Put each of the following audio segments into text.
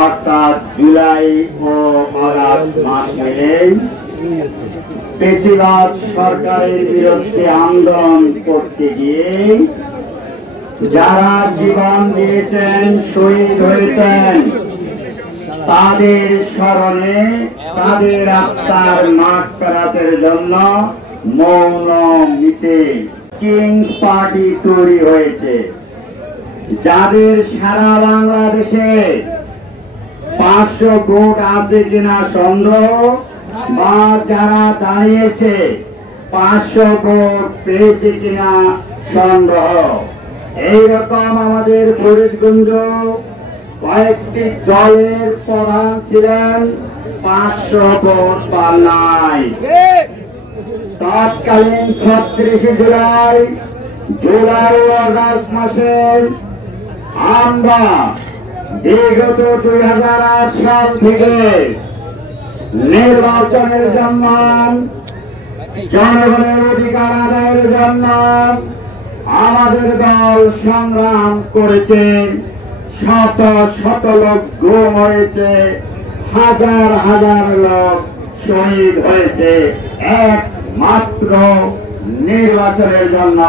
অর্থাৎ জুলাই ও আগস্ট মাস মিলেই পেশিবাদ সরকারের বিরুদ্ধে আন্দোলন করতে গিয়ে যারা জীবন দিয়েছেন, শহীদ হয়েছেন, তাদের স্মরণে তাদের আত্মার মাগফিরাতের জন্য মৌন মিছিল কিংস পার্টি তৈরি হয়েছে। যাদের সারা বাংলাদেশে 500 ভোট আছে কিনা সন্দেহ, বা যারা দাঁড়িয়েছে 500 ভোট পেয়েছে কিনা সন্দেহ, এইরকম আমাদের ফরিদগঞ্জ কয়েকটি দলের প্রধান ছিলেন, 500 ভোট পান নাই। তৎকালীন 36 জুলাই, জুলাই ও আগস্ট মাসে আমরা বিগত 2008 সাল থেকে নির্বাচনের জন্য, জনগণের অধিকার আদায়ের জন্য আমাদের দল সংগ্রাম করেছে। শত শত লোক গুম হয়েছে, হাজার হাজার লোক শহীদ হয়েছে একমাত্র নির্বাচনের জন্য।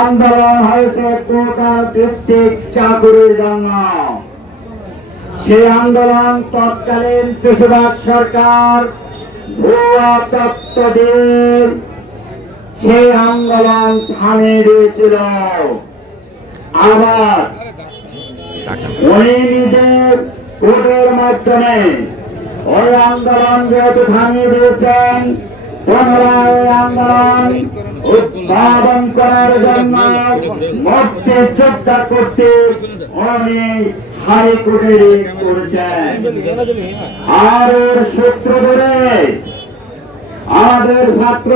আন্দোলন হয়েছে কোটা ভিত্তিক চাকুরির জন্য। সেই আন্দোলন তৎকালীন পেশিবাদ সরকার ভুয়া তথ্য দিয়ে সেই আন্দোলন থামিয়ে দিয়েছিল। আবার উনি নিজের কোর্টের মাধ্যমে ওই আন্দোলন যেহেতু থামিয়ে দিয়েছেন, পুনরায় আন্দোলন উদ্ভাবন করার জন্য মুক্তিযোদ্ধা করতে উনি হাইকোর্টে রিট করেছেন। আর এর সূত্র ধরে আমাদের ছাত্র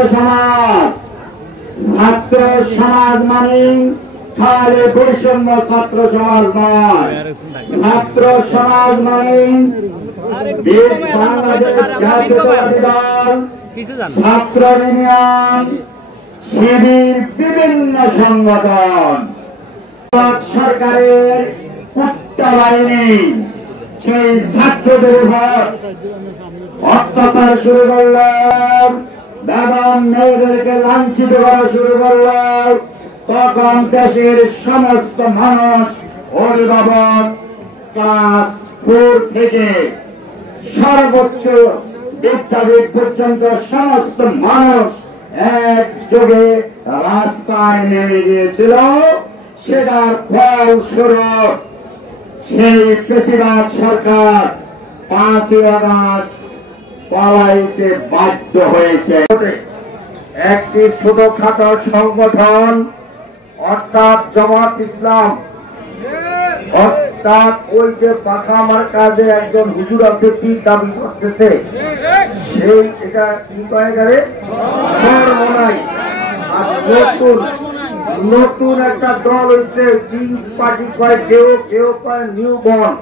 সমাজ মানে খালি বৈষম্য ছাত্র সমাজ নয়, ছাত্র সমাজ মানে বাংলাদেশ জাতীয়তাবাদী দল, ছাত্র ইউনিয়ন, শিবির, বিভিন্ন সংগঠন। সরকারের কুত্তা বাহিনী সেই ছাত্রদের উপর অত্যাচার শুরু করল, বেগম মেয়েদেরকে লাঞ্ছিত করা শুরু করল। তখন দেশের সমস্ত মানুষ, অভিভাবক, ক্লাস 4 থেকে সর্বোচ্চ বিদ্যাপীঠ পর্যন্ত সমস্ত মানুষ একযোগে রাস্তায় নেমে গিয়েছিল। সেটার ফলস্বরূপ সেই পেশিবাদ সরকার 5ই আগস্ট পলাইতে বাধ্য হয়েছে। একটি ছোটখাটো সংগঠন অর্থাৎ জামাত ইসলাম, অর্থাৎ ওই যে পাখা মার্কাজে একজন হুজুর আছে, কি দাবি করতেছে সেই, এটা কি কয়ে গেলে সর্বনাই। আর নতুন একটা দল হয়েছে কিংস পার্টি, কয় কেউ কয় নিউ বর্ন,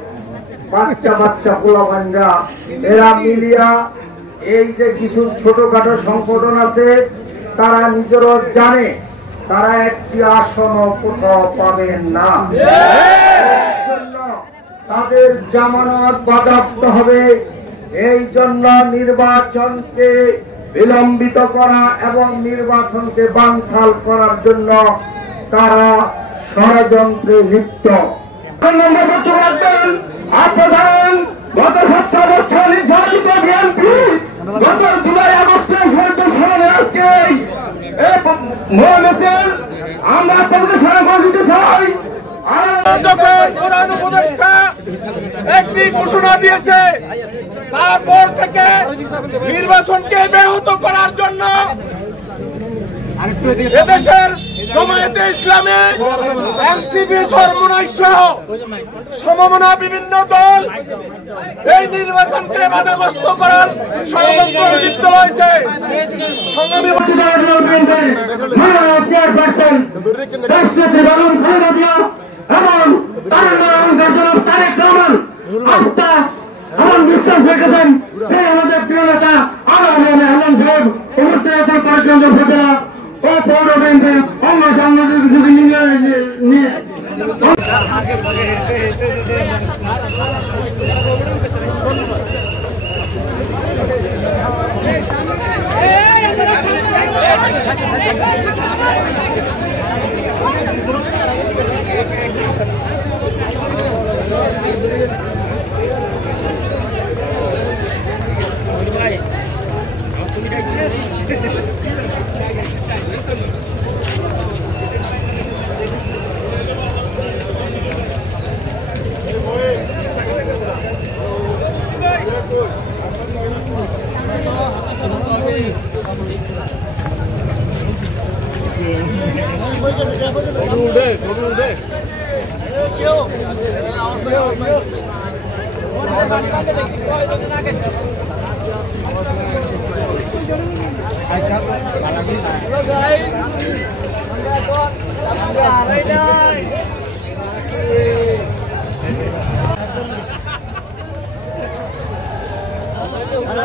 বাচ্চা পোলাপানরা, এরা মিলিয়া এই যে কিছু ছোটখাটো সংগঠন আছে, তারা নিজেরাও জানে তারা একটি আসনও কোথাও পাবেন না। তাদের জামানত বাজেয়াপ্ত হবে। এই জন্য নির্বাচনকে বিলম্বিত করা এবং নির্বাচনকে বানচাল করার জন্য তারা ষড়যন্ত্রে লিপ্ত। গত 17 বছর নির্যাতিত বিএনপি গত জুলাই আগস্টের সামনে আজকে আমরা আপনাদের সামনে দিতে চাই। প্রধান উপদেষ্টা একটি ঘোষণা দিয়েছে, তারপর থেকে নির্বাচনকে ব্যাহত করার জন্য এদেশের জামায়াতে ইসলামী, এনসিপি, চরমোনাই সহ সমমনা বিভিন্ন দল এই নির্বাচনকে বাধাগ্রস্ত করার ষড়যন্ত্রে লিপ্ত হয়েছে। বিশ্বাস রেখেছেন সেই আমাদের প্রিয় নেতা আগামী আলম সাহেব উপস্থিত পৌর বিএনপির অঙ্গ সংগঠন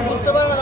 বুঝতে পারে না